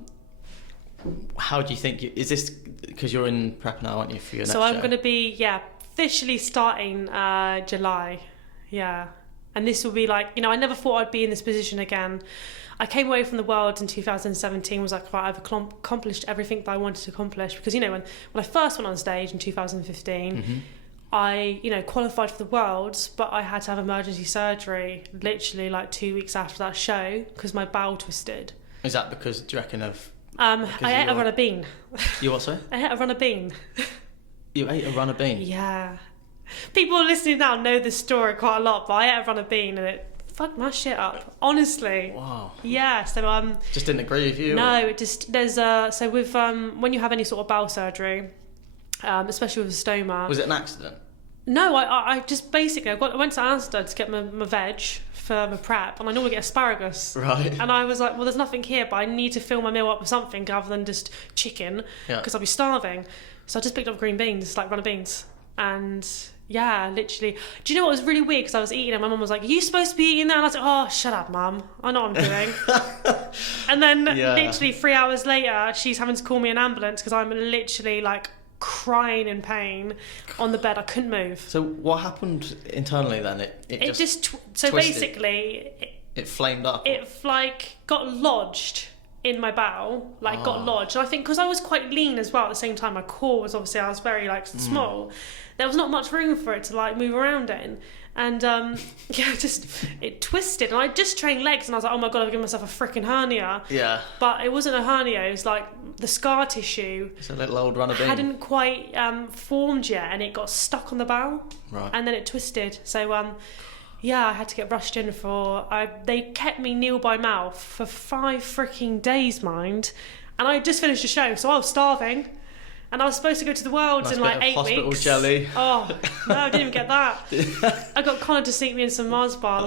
how do you think is this, because you're in prep now, aren't you, for your next show? So I'm going to be officially starting July, and this will be like, I never thought I'd be in this position again. I came away from the world in 2017, was like, right, I've accomplished everything that I wanted to accomplish, because when I first went on stage in 2015, I qualified for the Worlds, but I had to have emergency surgery literally like 2 weeks after that show because my bowel twisted. Is that because, do you reckon, of I ate a runner bean. You what, sorry? I ate a runner bean. You ate a runner bean? Yeah. People listening now know this story quite a lot, but I ate a runner bean and it fucked my shit up. Honestly. Wow. Yeah. So just didn't agree with you? No, it just there's so with when you have any sort of bowel surgery, especially with a stoma. Was it an accident? No, I just basically I went to Amsterdam to get my veg for my prep, and I normally get asparagus. Right. And I was like, well, there's nothing here, but I need to fill my meal up with something other than just chicken, because I'll be starving. So I just picked up green beans, like runner beans. And literally. Do you know what was really weird? Because I was eating and my mum was like, are you supposed to be eating that? And I was like, oh, shut up, mum. I know what I'm doing. And then literally 3 hours later, she's having to call me an ambulance because I'm literally like crying in pain on the bed. I couldn't move. So what happened internally then? It just so twisted. Basically it flamed up. It like got lodged in my bowel, got lodged. And I think because I was quite lean as well at the same time, my core was obviously, I was very like small, there was not much room for it to like move around in. And it twisted, and I just trained legs and I was like, oh my god, I've given myself a freaking hernia. Yeah. But it wasn't a hernia, it was like the scar tissue. It's a little old runner bean. Hadn't quite formed yet, and it got stuck on the bowel. Right. And then it twisted. So I had to get rushed in they kept me nil by mouth for 5 freaking days, mind. And I just finished a show, so I was starving. And I was supposed to go to the Worlds in like 8 hospital weeks. Jelly. Oh, no, I didn't even get that. I got Connor to sneak me in some Mars bar,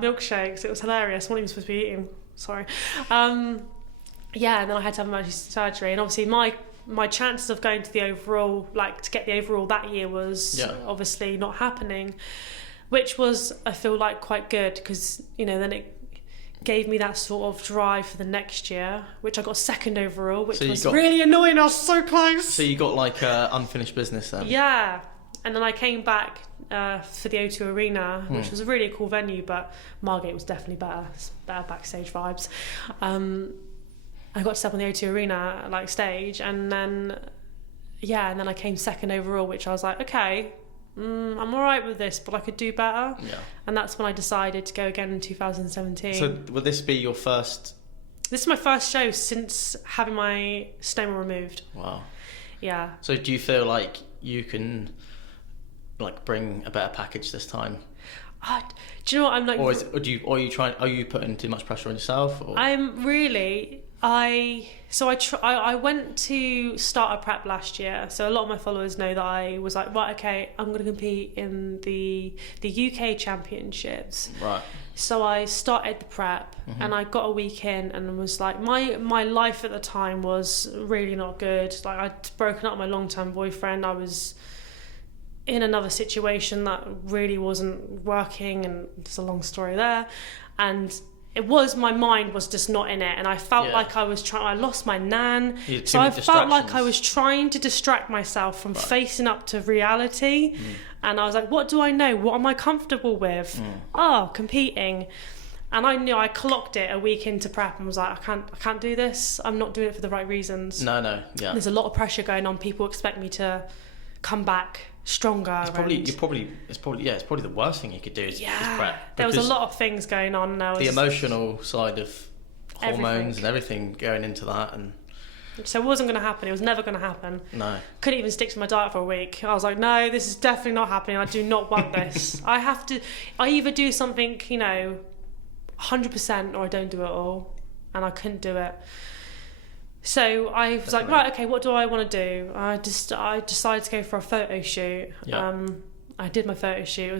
milkshakes. It was hilarious. I wasn't even supposed to be eating. Sorry. And then I had to have emergency surgery. And obviously my chances of going to the overall, to get the overall that year was obviously not happening. Which was, I feel like, quite good because, then it gave me that sort of drive for the next year, which I got second overall, which was really annoying. I was so close. So you got unfinished business then? Yeah. And then I came back for the O2 Arena, which was a really cool venue, but Margate was definitely better backstage vibes. I got to step on the O2 Arena stage, and then I came second overall, which I was like, okay, I'm all right with this, but I could do better. Yeah. And that's when I decided to go again in 2017. So will this be your first? This is my first show since having my stoma removed. Wow. Yeah. So do you feel like you can bring a better package this time? Do you know what I'm like? Are you putting too much pressure on yourself? Or? I'm really. I went to start a prep last year, so a lot of my followers know that I was like, right, okay, I'm going to compete in the UK Championships. Right. So I started the prep, and I got a week in, and was like, my life at the time was really not good. Like, I'd broken up with my long-term boyfriend. I was in another situation that really wasn't working, and there's a long story there, and my mind was just not in it, and I felt like I lost my nan, so I felt like I was trying to distract myself from facing up to reality, and I was like, what do I know? What am I comfortable with? Competing. And I knew I clocked it a week into prep and was like, I can't do this. I'm not doing it for the right reasons. No, yeah. There's a lot of pressure going on. People expect me to come back stronger. It's probably the worst thing you could do is prep. There was a lot of things going on now. The emotional side of hormones and everything going into that, and so it wasn't going to happen. It was never going to happen. No. Couldn't even stick to my diet for a week. I was like, no, this is definitely not happening. I do not want this. I either do something, 100% or I don't do it at all. And I couldn't do it. So I was like, right, okay, what do I want to do? I decided to go for a photo shoot. Yeah. I did my photo shoot. It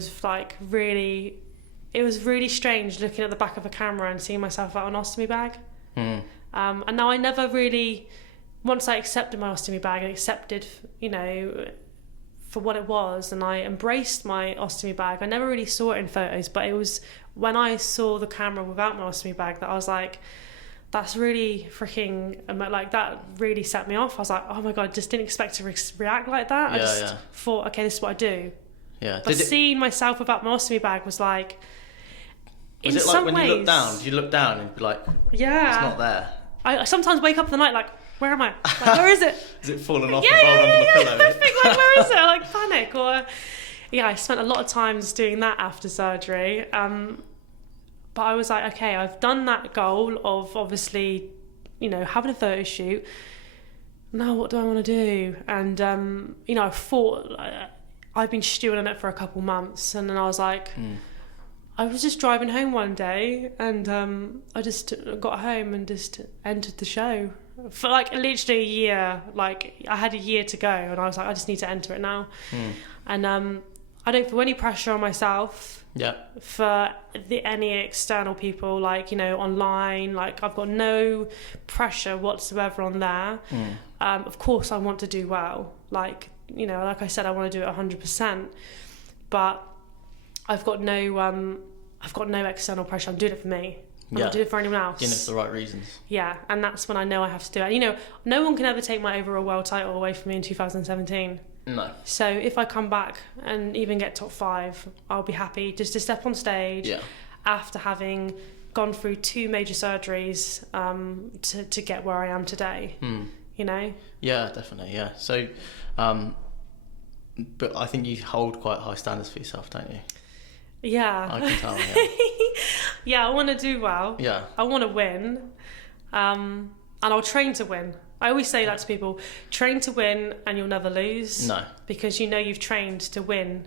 was really strange looking at the back of a camera and seeing myself out an ostomy bag. And now I never really, once I accepted my ostomy bag and accepted, for what it was, and I embraced my ostomy bag, I never really saw it in photos, but it was when I saw the camera without my ostomy bag that I was like, that's really freaking, like, that really set me off. I was like, oh my God, I just didn't expect to react like that. I just thought, okay, this is what I do. Yeah. But seeing myself without my ostomy bag was like, was it like when you look down? Did you look down and be like, yeah, it's not there? I sometimes wake up in the night like, where am I? Like, where is it? Is it falling off and rolled under my pillow? I think, like, where is it? I like panic. Or I spent a lot of times doing that after surgery. But I was like, okay, I've done that goal of obviously, having a photo shoot. Now what do I want to do? And I thought I've been stewing on it for a couple months, and then I was like, I was just driving home one day, and I just got home and just entered the show for like literally a year. Like, I had a year to go, and I was like, I just need to enter it now. And I don't feel any pressure on myself. Yeah. For any external people, like, online, like, I've got no pressure whatsoever on there. Of course I want to do well, like, like I said, I want to do it 100%, but I've got no external pressure. I'm doing it for me. I'm not doing it for anyone else. Doing it for the right reasons. Yeah, and that's when I know I have to do it. No one can ever take my overall world title away from me in 2017. No. So if I come back and even get top 5, I'll be happy just to step on stage after having gone through 2 major surgeries to get where I am today. Yeah, definitely. Yeah. So, but I think you hold quite high standards for yourself, don't you? Yeah. I can tell. Yeah. Yeah, I want to do well. Yeah. I want to win, and I'll train to win. I always say that to people: train to win, and you'll never lose. No. Because you've trained to win,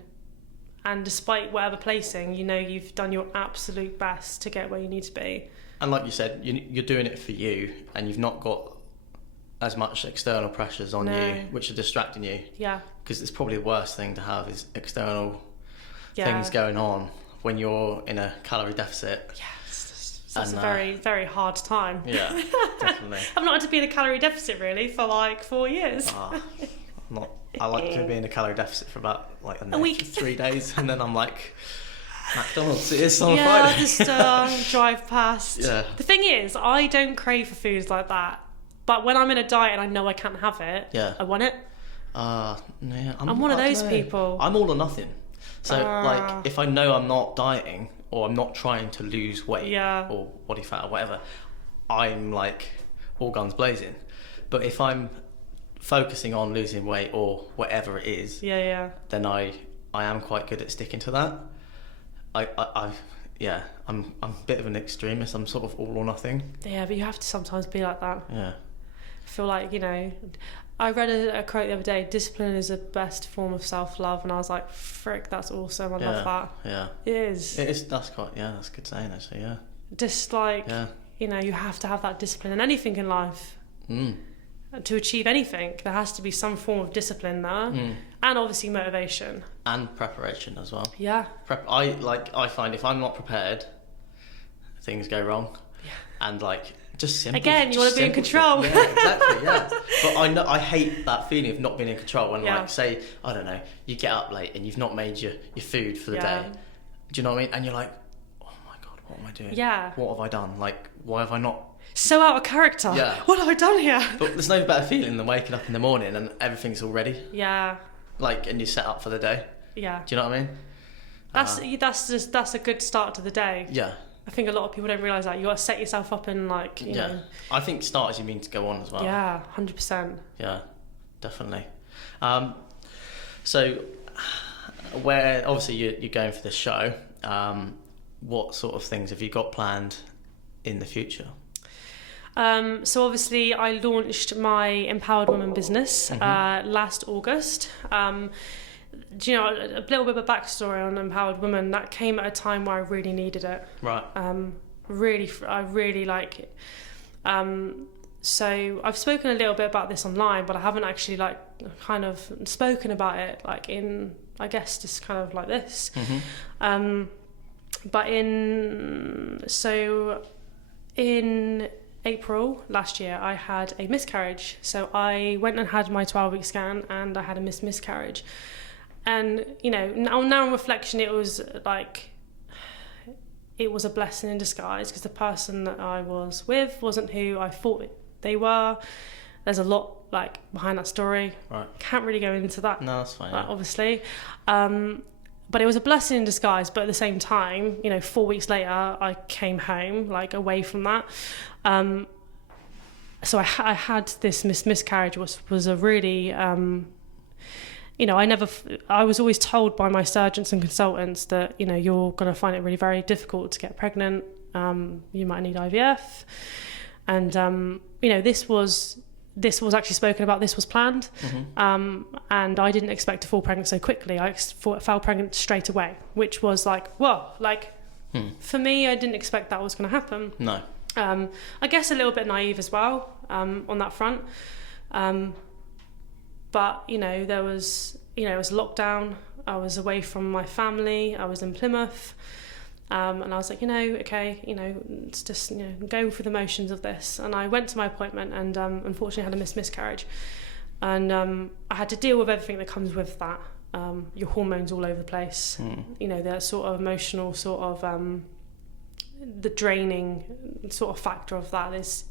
and despite whatever placing, you've done your absolute best to get where you need to be. And like you said, you're doing it for you, and you've not got as much external pressures on you, which are distracting you. Yeah. Because it's probably the worst thing to have is external things going on when you're in a calorie deficit. Yes, that's a very, very hard time. Yeah, definitely. I've not had to be in a calorie deficit really for like 4 years. I like to be in a calorie deficit for about like a week, 3 days, and then I'm like, McDonald's it is on Friday. Just drive past. Yeah. The thing is, I don't crave for foods like that, but when I'm in a diet and I know I can't have it, I want it. I'm one of those people. I'm all or nothing. So like, if I know I'm not dieting or I'm not trying to lose weight or body fat or whatever, I'm like all guns blazing. But if I'm focusing on losing weight or whatever it is, then I am quite good at sticking to that. I'm a bit of an extremist. I'm sort of all or nothing. Yeah, but you have to sometimes be like that. Yeah. I feel like, I read a quote the other day, discipline is the best form of self-love, and I was like, frick, that's awesome, I love that. Yeah. It is. That's good saying actually, yeah. Just like, you have to have that discipline in anything in life. To achieve anything, there has to be some form of discipline there, and obviously motivation. And preparation as well. Yeah. I find if I'm not prepared, things go wrong. Yeah. And like, just simple. Again, you want to be in control. Yeah, exactly. Yeah. But I hate that feeling of not being in control. When like, say, I don't know, you get up late and you've not made your food for the day. Do you know what I mean? And you're like, oh my God, what am I doing? Yeah. What have I done? Like, why have I not? So out of character. Yeah. What have I done here? But there's no better feeling than waking up in the morning and everything's all ready. Yeah. Like, and you're set up for the day. Yeah. Do you know what I mean? That's a good start to the day. Yeah. I think a lot of people don't realise that. You got to set yourself up and like, you know. I think start as you mean to go on as well. Yeah, 100%. Yeah, definitely. So where obviously you're going for the show, what sort of things have you got planned in the future? So obviously I launched my Empowered Women business last August. Do you know, a little bit of a backstory on Empowered Women, that came at a time where I really needed it. Right. I really like it. So I've spoken a little bit about this online, but I haven't actually like kind of spoken about it like in, I guess, just kind of like this. But in April last year, I had a miscarriage. So I went and had my 12-week scan, and I had a miscarriage. And, you know, now on reflection, it was a blessing in disguise, because the person that I was with wasn't who I thought they were. There's a lot like behind that story. Right. Can't really go into that. No, that's fine. Obviously. But it was a blessing in disguise. But at the same time, you know, 4 weeks later, I came home, like, away from that. So I had this miscarriage, was a really, you know, I was always told by my surgeons and consultants that, you know, you're going to find it really very difficult to get pregnant. You might need IVF. And, you know, this was actually spoken about, this was planned. And I didn't expect to fall pregnant so quickly. I fell pregnant straight away, which was like, well, like, for me, I didn't expect that was going to happen. No. I guess a little bit naive as well, on that front. But, you know, it was lockdown. I was away from my family. I was in Plymouth. And I was like, you know, okay, you know, it's just, you know, going through the motions of this. And I went to my appointment, and unfortunately had a miscarriage. And I had to deal with everything that comes with that. Your hormones all over the place. You know, the sort of emotional sort of the draining sort of factor of that is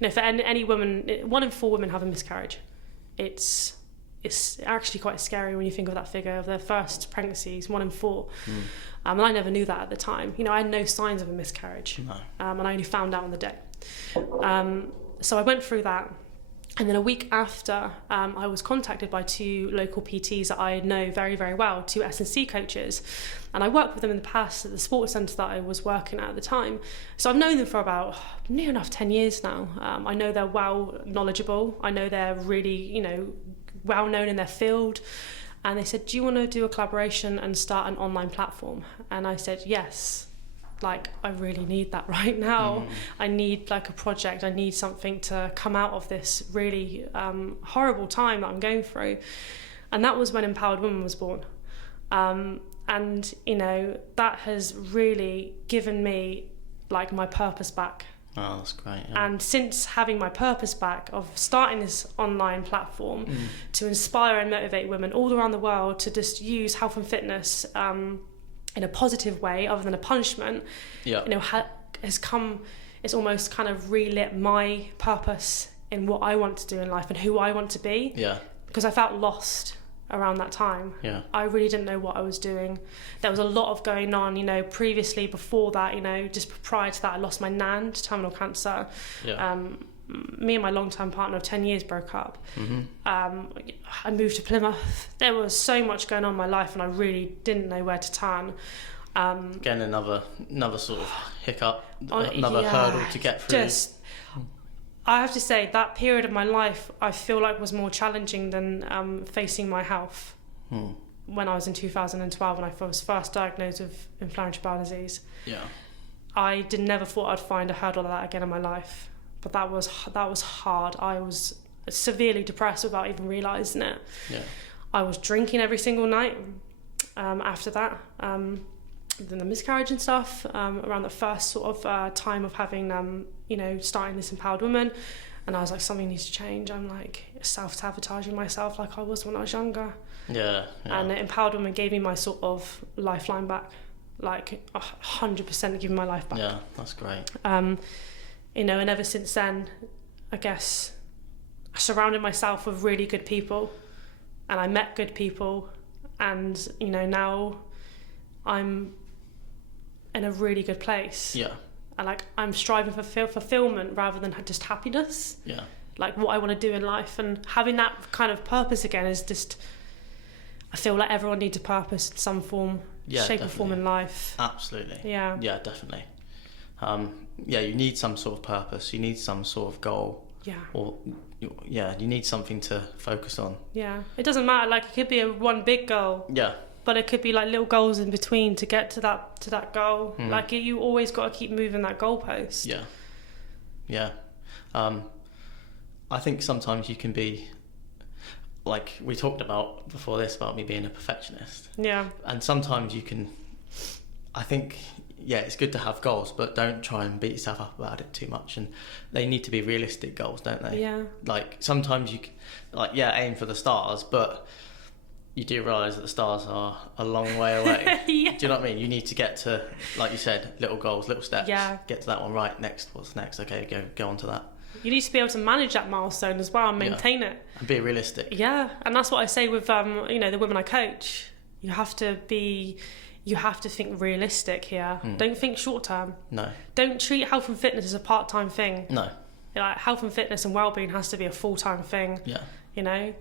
you know, for any woman, 1 in 4 women have a miscarriage. It's actually quite scary when you think of that figure of their first pregnancies, 1 in 4. And I never knew that at the time. You know, I had no signs of a miscarriage. No. And I only found out on the day. So I went through that. And then a week after, I was contacted by 2 local PTs that I know very, very well, 2 S&C coaches. And I worked with them in the past at the sports centre that I was working at the time. So I've known them for about near enough 10 years now. I know they're well knowledgeable. I know they're really, you know, well known in their field. And they said, do you want to do a collaboration and start an online platform? And I said, yes. Like, I really need that right now. I need like a project. I need something to come out of this really horrible time that I'm going through. And that was when Empowered Women was born. And, you know, that has really given me like my purpose back. Oh, that's great. Yeah. And since having my purpose back of starting this online platform to inspire and motivate women all around the world to just use health and fitness in a positive way other than a punishment, you know, it's almost kind of relit my purpose in what I want to do in life and who I want to be. Yeah. Because I felt lost around that time. Yeah. I really didn't know what I was doing. There was a lot of going on, you know, previously, before that, you know, just prior to that, I lost my nan to terminal cancer. Yeah. Me and my long-term partner of 10 years broke up. I moved to Plymouth. There was so much going on in my life, and I really didn't know where to turn. Again, another sort of hiccup, another hurdle to get through. I have to say, that period of my life, I feel like was more challenging than facing my health. When I was in 2012, when I was first diagnosed with inflammatory bowel disease. Yeah. I never thought I'd find a hurdle like that again in my life. But that was hard. I was severely depressed without even realising it. Yeah. I was drinking every single night after that. Then the miscarriage and stuff, around the first sort of time of having, you know, starting this Empowered Woman. And I was like, something needs to change. I'm like self-sabotaging myself like I was when I was younger. Yeah. And the Empowered Woman gave me my sort of lifeline back. Like 100% giving my life back. Yeah, that's great. You know, and ever since then, I guess I surrounded myself with really good people, and I met good people, and, you know, now I'm in a really good place. Yeah. And like, I'm striving for fulfillment rather than just happiness. Yeah. Like what I want to do in life, and having that kind of purpose again is just, I feel like everyone needs a purpose in some form, shape definitely. or form in life. Absolutely. Yeah. Yeah, definitely. You need some sort of purpose. You need some sort of goal. Yeah. Or you need something to focus on. Yeah. It doesn't matter. Like, it could be one big goal. Yeah. But it could be like little goals in between to get to that goal. Like, you always got to keep moving that goalpost. Yeah. Yeah. I think sometimes you can be, like we talked about before this, about me being a perfectionist. Yeah. And sometimes you can, I think, it's good to have goals, but don't try and beat yourself up about it too much. And they need to be realistic goals, don't they? Yeah. Like, sometimes you, aim for the stars, but you do realise that the stars are a long way away. Yeah. Do you know what I mean? You need to get to, like you said, little goals, little steps. Yeah. Get to that one, right? Next, what's next? Okay, go on to that. You need to be able to manage that milestone as well and maintain it. And be realistic. Yeah, and that's what I say with the women I coach. You have to think realistic here. Don't think short term. No. Don't treat health and fitness as a part-time thing. No. Like, health and fitness and well-being has to be a full-time thing. Yeah. You know,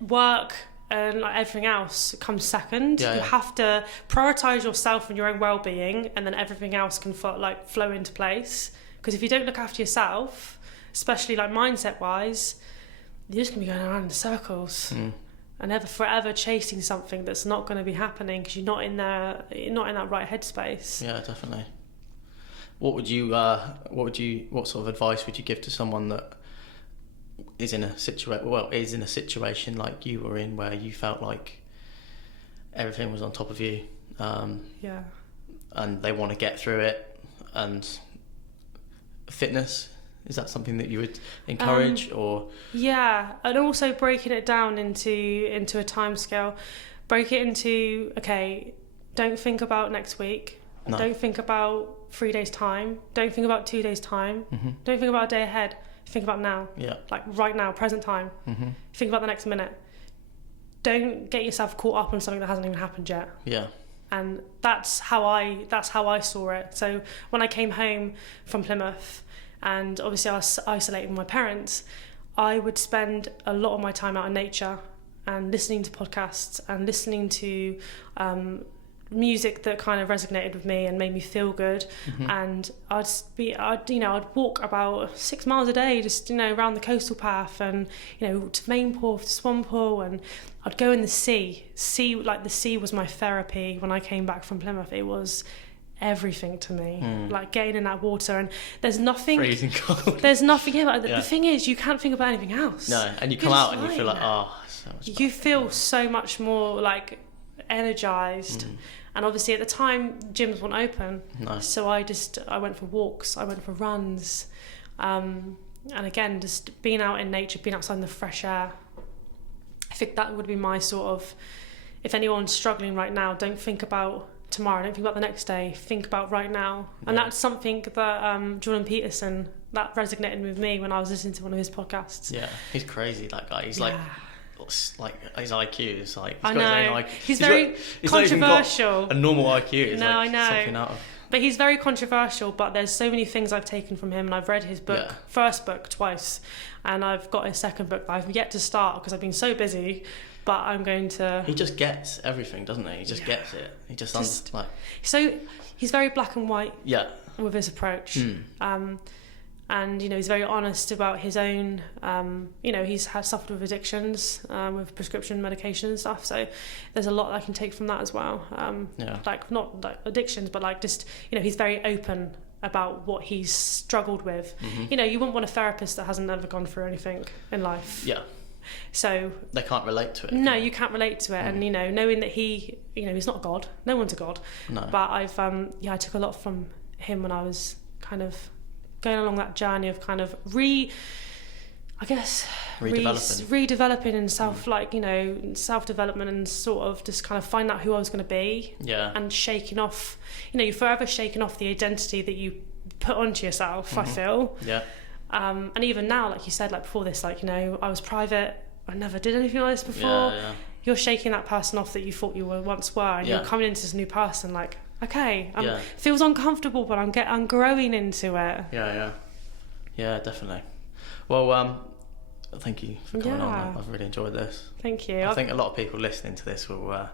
work and everything else comes second. Yeah, you have to prioritize yourself and your own well-being, and then everything else can flow into place. Because if you don't look after yourself, especially like mindset-wise, you're just gonna be going around in circles and forever chasing something that's not going to be happening because you're not in that right headspace. Yeah, definitely. What sort of advice would you give to someone that is in a situation like you were in, where you felt like everything was on top of you, and they want to get through it? And fitness, is that something that you would encourage? Or and also breaking it down into a time scale. Break it into, okay, don't think about next week. No. Don't think about 3 days time. Don't think about 2 days time. Don't think about a day ahead. Think about now. Like right now, present time. Think about the next minute. Don't get yourself caught up on something that hasn't even happened yet. And that's how I saw it. So when I came home from Plymouth, and obviously I was isolated with my parents, I would spend a lot of my time out in nature and listening to podcasts and listening to music that kind of resonated with me and made me feel good. And I'd walk about 6 miles a day, just around the coastal path, and to Mainport, to Swanpool, and I'd go in the sea. The sea was my therapy. When I came back from Plymouth, it was everything to me. Like getting in that water, and there's nothing freezing cold. There's nothing the thing is, you can't think about anything else. No, and you come out and you feel like, so much better. You feel so much more like energized. And obviously at the time gyms weren't open. Nice. So I went for walks, I went for runs, and again, just being out in nature, being outside in the fresh air. I think that would be my sort of, if anyone's struggling right now, don't think about tomorrow, don't think about the next day, think about right now. And that's something that Jordan Peterson, that resonated with me when I was listening to one of his podcasts. He's crazy, that guy. He's like his IQ is like, I know. He's very controversial. A normal IQ is I know. Something out of. But he's very controversial, but there's so many things I've taken from him, and I've read his book, first book, twice, and I've got his second book that I've yet to start because I've been so busy, but I'm going to... He just gets everything, doesn't he? He just gets it. He just So he's very black and white with his approach. And he's very honest about his own. He's suffered with addictions, with prescription medication and stuff. So there's a lot I can take from that as well. Like not like addictions, but like just he's very open about what he's struggled with. You wouldn't want a therapist that hasn't ever gone through anything in life. So they can't relate to it. No, you can't relate to it. And knowing that he's not God. No one's a God. No. But I've I took a lot from him when I was kind of going along that journey of kind of redeveloping and self-development, and sort of just kind of find out who I was going to be. And shaking off, you're forever shaking off the identity that you put onto yourself. I feel. And even now, like you said, like before this, I was private. I never did anything like this before. You're shaking that person off that you thought you once were, and you're coming into this new person like, okay, feels uncomfortable, but I'm growing into it. Yeah, definitely. Well, thank you for coming on. I've really enjoyed this. Thank you. I think a lot of people listening to this will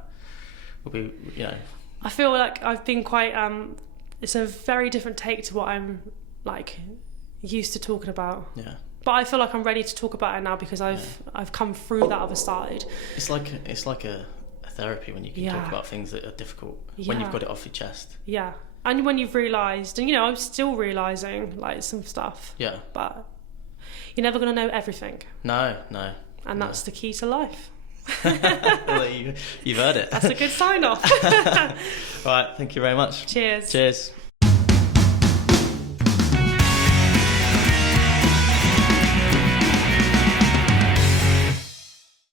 be, you know. I feel like I've been quite. It's a very different take to what I'm like used to talking about. Yeah. But I feel like I'm ready to talk about it now because I've come through that other side. It's like a therapy when you can talk about things that are difficult when you've got it off your chest. Yeah. And when you've realised, and I'm still realising like some stuff. Yeah. But you're never going to know everything. No. And that's the key to life. Well, you've heard it. That's a good sign off. Right, thank you very much. Cheers. Cheers.